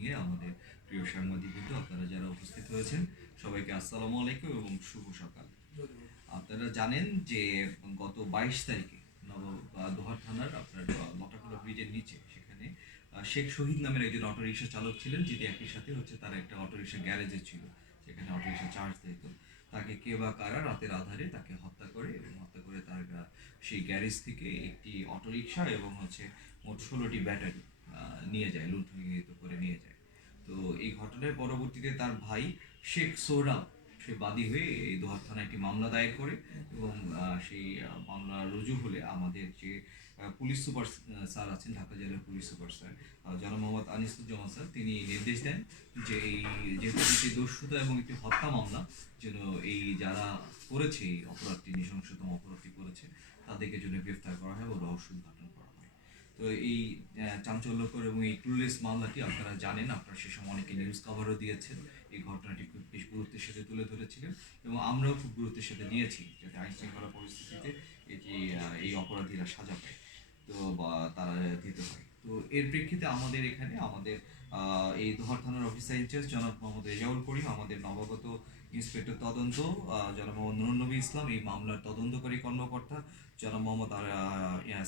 মিটিংয়ে আমাদের প্রিয় সাংবাদিকবৃন্দ, আপনারা যারা উপস্থিত হয়েছেন সবাইকে আসসালামু আলাইকুম এবং শুভ সকাল। আপনারা জানেন যে গত 22 তারিখে দোহার থানার আপনার লটাখোলা ব্রিজের নিচে সেখানে শেখ শহীদ নামের একজন অটোরিকশা চালক ছিলেন, যিনি একই সাথে হচ্ছে তার একটা অটোরিকশা গ্যারেজে ছিল, সেখানে অটোরিকশা চার্জ দিত। তাকে কে বা কারা রাতের আধারে তাকে হত্যা করে এবং হত্যা করে তার সেই গ্যারেজ থেকে একটি অটোরিকশা এবং হচ্ছে মোট 16টি ব্যাটারি নিয়ে যায়, লুণ্ঠনীত করে নিয়ে যায়। তো এই ঘটনার পরবর্তীতে তার ভাই শেখ সোহরাব সে বাদী হয়ে এই দোহার থানায় একটি মামলা দায়ের করে এবং সেই মামলা রুজু হলে আমাদের যে পুলিশ সুপার স্যার আছেন, ঢাকা জেলার পুলিশ সুপার স্যার জনাব মোহাম্মদ আনিসুজ্জামান স্যার, তিনি নির্দেশ দেন যে এই যেহেতু একটি দস্যুতা এবং একটি হত্যা মামলা, যেন এই যারা করেছে এই অপরাধটি, নৃশংসতম অপরাধটি করেছে, তাদেরকে যেন গ্রেফতার করা হয় ও রহস্য উদ্ঘাটন করা হয়। তো এই চাঞ্চল্যকর এবং এই ক্লুলেস মামলাটি আপনারা জানেন, আপনারা সে সময় অনেকে নিউজ কভারও দিয়েছেন, এই ঘটনাটি খুব বেশ গুরুত্বের সাথে তুলে ধরেছিলেন এবং আমরাও খুব গুরুত্বের সাথে নিয়েছি, যাতে আইন শৃঙ্খলা পরিস্থিতিতে এটি এই অপরাধীরা সাজা পায়, তো বা তারা দিতে হয়। তো এর প্রেক্ষিতে আমাদের এখানে আমাদের এই দোহার থানার অফিসার ইনচার্জ জনাব মোহাম্মদ রেজাউল করিম, আমাদের নবাগত ইন্সপেক্টর তদন্ত জনাব মোহাম্মদ নুরুন্নবী ইসলাম, এই মামলার তদন্তকারী কর্মকর্তা জনাব মোহাম্মদ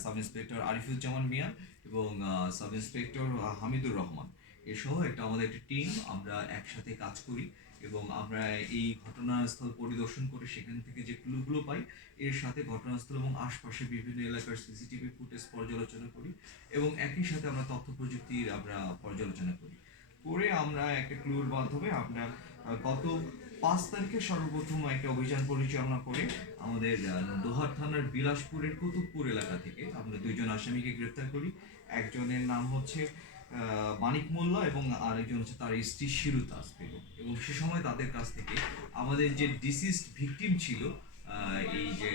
সাব ইন্সপেক্টর আরিফুজ্জামান মিয়া এবং সাব ইন্সপেক্টর হামিদুর রহমান, এসহ আমাদের একটা টিম, আমরা একসাথে কাজ করি এবং আমরা এই ঘটনাস্থল পরিদর্শন করে সেখান থেকে যে ক্লুগুলো পাই, এর সাথে ঘটনাস্থল এবং আশপাশে বিভিন্ন এলাকার সিসিটিভি ফুটেজ পর্যালোচনা করি এবং একই সাথে আমরা তথ্য প্রযুক্তির আমরা পর্যালোচনা করি। করে আমরা একটা ক্লুর মাধ্যমে আমরা গত 5 তারিখে সর্বপ্রথম একটা অভিযান পরিচালনা করে আমাদের দোহার থানার বিলাসপুরের কুতুবপুর এলাকা থেকে আমরা 2জন আসামিকে গ্রেফতার করি। একজনের নাম হচ্ছে মানিক মোল্লা এবং আরেকজন হচ্ছে তার স্ত্রী শিরুতাস বেগম, এবং সে সময় তাদের কাছ থেকে আমাদের যে ডিসিজড ভিকটিম ছিল এই যে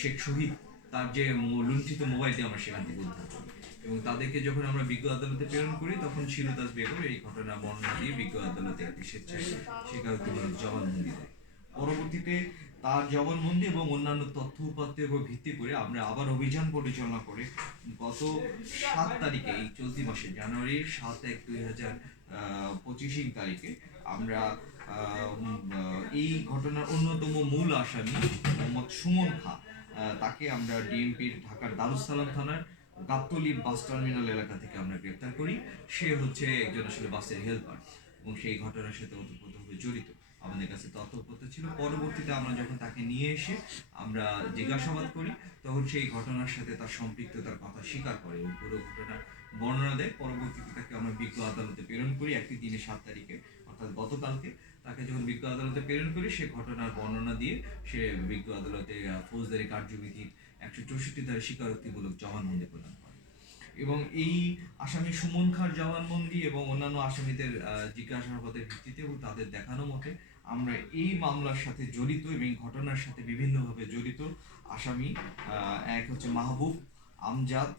শেখ শহীদ, তার যে লুণ্ঠিত মোবাইলটি আমরা সেখান থেকে উদ্ধার করি এবং তাদেরকে যখন আমরা বিজ্ঞ আদালতে প্রেরণ করি, তখন শিরুতাস বেগম এই ঘটনার বর্ণনা দিয়ে বিজ্ঞ আদালতে একটি স্বেচ্ছায় স্বীকারোক্তিমূলক জবানবন্দি দেয়। পরবর্তীতে তার জবানবন্দি এবং অন্যান্য তথ্য উপাত্তের উপর ভিত্তি করে আমরা আবার অভিযান পরিচালনা করে গত 7 তারিখে, এই চলতি মাসে জানুয়ারির 7/1/2025 তারিখে আমরা এই ঘটনার অন্যতম মূল আসামি মোহাম্মদ সুমন খাঁ, তাকে আমরা ডিএমপির ঢাকার দারুসালাম থানার গাবতলী বাস টার্মিনাল এলাকা থেকে আমরা গ্রেপ্তার করি। সে হচ্ছে একজন আসলে বাসের হেল্পার এবং সেই ঘটনার সাথে ওতপ্রোতভাবে জড়িত। আমাদের কাছে তথ্যপত্র ছিল। পরবর্তীতে আমরা যখন তাকে নিয়ে এসে আমরা জিজ্ঞাসাবাদ করি, তখন সেই ঘটনার সাথে তার সম্পৃক্ততার কথা স্বীকার করে এবং পুরো ঘটনার বর্ণনা দেয়। পরবর্তীতে তাকে আমরা বিজ্ঞ আদালতে প্রেরণ করি একই দিনে, 7 তারিখে, অর্থাৎ গতকালকে। তাকে যখন বিজ্ঞ আদালতে প্রেরণ করি, সে ঘটনার বর্ণনা দিয়ে সে বিজ্ঞ আদালতে ফৌজদারি কার্যবিধির 164 ধারা স্বীকারোক্তিমূলক জবানবন্দি প্রদান করে এবং এই আসামি সুমন খাঁর জবানবন্দি এবং অন্যান্য আসামিদের জিজ্ঞাসাবাদের ভিত্তিতে এবং তাদের দেখানো মতে আমরা এই মামলার সাথে জড়িত এবং ঘটনার সাথে বিভিন্নভাবে জড়িত আসামি এক হচ্ছে মাহবুব, আমজাদ,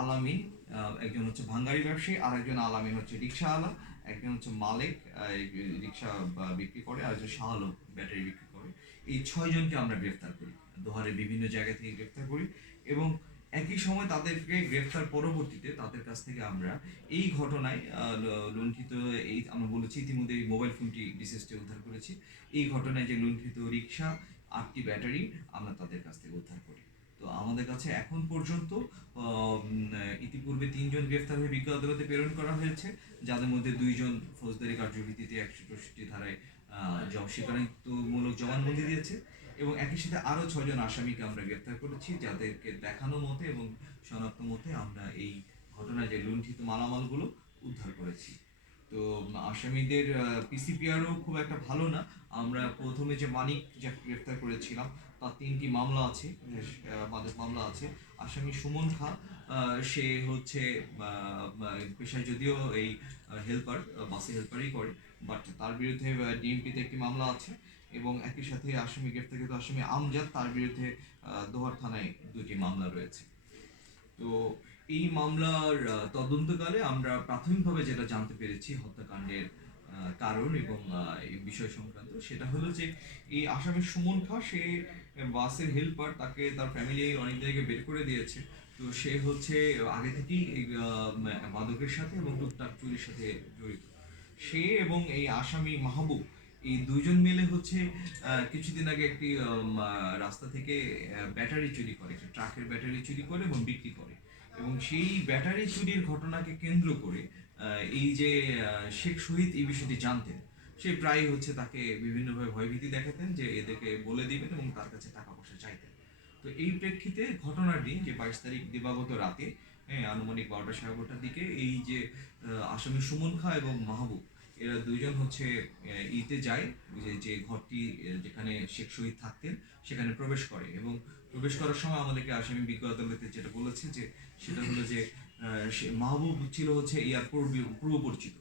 আলামিন, একজন হচ্ছে ভাঙ্গারি ব্যবসায়ী, আর একজন আলামিন হচ্ছে রিক্সা আলা, একজন হচ্ছে মালিক রিক্সা বিক্রি করে, আর একজন শাহ আলম ব্যাটারি বিক্রি করে। এই 6জনকে আমরা গ্রেফতার করি, দোহারের বিভিন্ন জায়গা থেকে গ্রেফতার করি এবং একই সময় তাদেরকে গ্রেফতার পরবর্তীতে তাদের কাছ থেকে আমরা এই ঘটনায় লুণ্ঠিত, এই আমরা বলেছি ইতিমধ্যে এই মোবাইল ফোনটি বিশেষটি উদ্ধার করেছি, এই ঘটনায় যে লুণ্ঠিত রিক্সা, 8টি ব্যাটারি আমরা তাদের কাছ থেকে উদ্ধার করি। তো আমাদের কাছে এখন পর্যন্ত ইতিপূর্বে 3জন গ্রেফতার হয়ে বিজ্ঞ আদালতে প্রেরণ করা হয়েছে, যাদের মধ্যে 2জন ফৌজদারি কার্যবিধিতে 164 ধারায় স্বীকারোক্তিমূলক জবানবন্দি দিয়েছে এবং একই সাথে আরো 6জন আসামিকে আমরা গ্রেফতার করেছি, যাদেরকে দেখানো মতে এবং শনাক্ত মতে আমরা এই ঘটনায় যে লুণ্ঠিত মালামালগুলো উদ্ধার করেছি। তো আসামিদের পিসিপিআরও খুব একটা ভালো না। আমরা প্রথমে যে মানিক যাকে গ্রেফতার করেছিলাম, তার 3টি মামলা আছে, মামলা আছে। আসামি সুমন খাঁ, সে হচ্ছে পেশায় যদিও এই হেল্পার, বাসে হেল্পারই করে, বাট তার বিরুদ্ধে ডিএমপিতে একটি মামলা আছে এবং একই সাথে আসামি গ্রেফতারকৃত আসামি আমজাদ, তার বিরুদ্ধে দোহার থানায় 2টি মামলা রয়েছে। তো এই মামলার তদন্তকালে আমরা প্রাথমিকভাবে যেটা জানতে পেরেছি হত্যাকাণ্ডের কারণ এবং এই বিষয় সংক্রান্ত, সেটা হলো যে এই আসামি সুমন খাঁ, সে বাসের হেল্পার, তাকে তার ফ্যামিলি অনেক জায়গায় বের করে দিয়েছে। তো সে হচ্ছে আগে থেকেই এই মাদকের সাথে এবং টুকটাক চুরির সাথে জড়িত। সে এবং এই আসামি মাহবুব, এই দুইজন মিলে হচ্ছে কিছুদিন আগে একটি রাস্তা থেকে ব্যাটারি চুরি করে, একটা ট্রাকের ব্যাটারি চুরি করে এবং বিক্রি করে। এবং সেই ব্যাটারি চুরির ঘটনাকে কেন্দ্র করে এই যে শেখ শহীদ এই বিষয়টি জানতেন, সে প্রায় হচ্ছে তাকে বিভিন্নভাবে ভয়ভীতি দেখাতেন যে এদেরকে বলে দিবেন এবং তার কাছে টাকা পয়সা চাইতেন। তো এই প্রেক্ষিতে ঘটনার দিন যে 22 তারিখ দিবাগত রাতে, হ্যাঁ, আনুমানিক 12টা 12:30টার দিকে এই যে আসামি সুমন খা এবং মাহবুব, এরা দুইজন হচ্ছে ইতে যায়, যে যে ঘরটি যেখানে শেখ শহীদ থাকতেন সেখানে প্রবেশ করে। এবং প্রবেশ করার সময় আমাদেরকে আসামি বিজ্ঞ আদালতে যেটা বলেছে যে সেটা হলো যে সে মাহবুব ছিল হচ্ছে ইয়ার পূর্ব পরিচিত,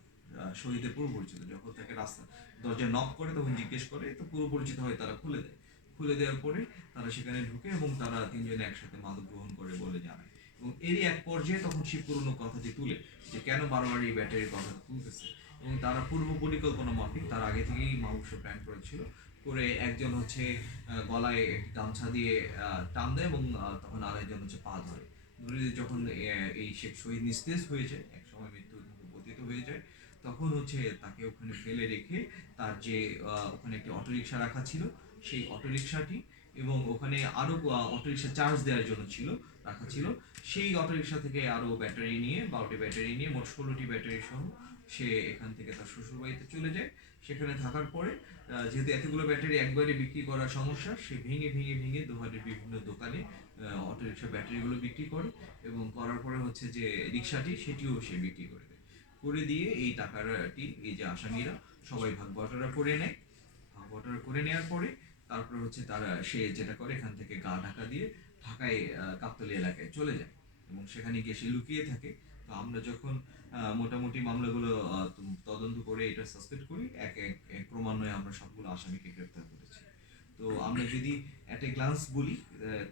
শহীদের পূর্ব পরিচিত। যখন তাকে রাস্তা দরজা নক করে তখন জিজ্ঞেস করে, তো পূর্ব পরিচিত হয়, তারা খুলে দেয়। খুলে দেওয়ার পরে তারা সেখানে ঢুকে এবং তারা তিনজনে একসাথে মাদক গ্রহণ করে বলে জানায়। এবং এরই এক পর্যায়ে তখন সে পুরনো কথাটি তুলে যে কেন বারবার এই ব্যাটারির কথা তুলতেছে। এবং তারা পূর্ব পরিকল্পনা মাফিক তারা আগে থেকেই মাংস প্ল্যান করেছিল। করে একজন হচ্ছে গলায় একটি গামছা দিয়ে টান দেয় এবং তখন আরেকজন হচ্ছে পা ধরে। ধরে যখন এই শেখ শহীদ নিস্তেজ হয়ে যায়, এক সময় মৃত্যুর মুখে পতিত হয়ে যায়, তখন হচ্ছে তাকে ওখানে ফেলে রেখে তার যে ওখানে একটি অটোরিকশা রাখা ছিল, সেই অটোরিকশাটি এবং ওখানে আরো অটোরিকশা চার্জ দেওয়ার জন্য ছিল রাখা ছিল, সেই অটোরিকশা থেকে আরো ব্যাটারি নিয়ে 12টি ব্যাটারি নিয়ে মোট 16টি ব্যাটারি সহ সে এখান থেকে তার শ্বশুরবাড়িতে চলে যায়। সেখানে থাকার পরে যেহেতু এতগুলো ব্যাটারি একবারে বিক্রি করা সমস্যা, সে ভেঙে ভেঙে ভেঙে দোহারের বিভিন্ন দোকানে অটোরিকশা ব্যাটারিগুলো বিক্রি করে। এবং করার পরে হচ্ছে যে রিক্সাটি সেটিও সে বিক্রি করে দেয়। করে দিয়ে এই টাকাটি এই যে আসামিরা সবাই ভাগ বটারা করে নেয়। ভাগ বটারা করে নেওয়ার পরে তারপরে হচ্ছে তারা সে যেটা করে এখান থেকে গা ঢাকা দিয়ে ঢাকায় গাবতলী এলাকায় চলে যায় এবং সেখানে গিয়ে সে লুকিয়ে থাকে। তো আমরা যখন মোটামুটি মামলাগুলো তদন্ত করে এটা সাসপেক্ট করি, এক এক এক ক্রমান্বয়ে আমরা সবগুলো আসামিকে গ্রেপ্তার করেছি। তো আমরা যদি এট এ গ্লান্স বলি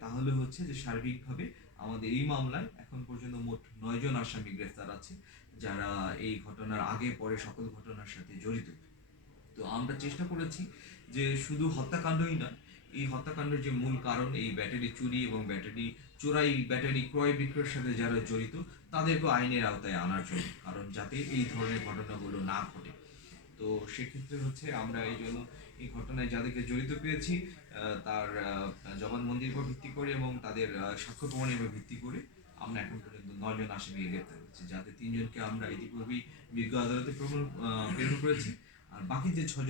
তাহলে হচ্ছে যে সার্বিকভাবে আমাদের এই মামলায় এখন পর্যন্ত মোট 9 জন আসামি গ্রেফতার আছে, যারা এই ঘটনার আগে পরে সকল ঘটনার সাথে জড়িত। তো আমরা চেষ্টা করেছি যে শুধু হত্যাকাণ্ডই না, এই হত্যাকাণ্ডের যে মূল কারণ এই ব্যাটারি চুরি এবং ব্যাটারি চোরাই, ব্যাটারি ক্রয় বিক্রয়ের সাথে যারা জড়িত তাদেরকে আইনের আওতায় আনার জন্য, কারণ যাতে এই ধরনের ঘটনাগুলো না ঘটে। তো সেক্ষেত্রে হচ্ছে আমরা এই জন্য এই ঘটনায় যাদেরকে জড়িত পেয়েছি তার জবানবন্দির উপর ভিত্তি করে এবং তাদের সাক্ষ্য প্রমাণের উপর ভিত্তি করে আমরা এখন পর্যন্ত 9 জন আসামিকে গ্রেপ্তার করেছি, যাতে 3জনকে আমরা ইতিপূর্বেই বিজ্ঞ আদালতে প্রেরণ করেছি। আর বাকি যে 6জন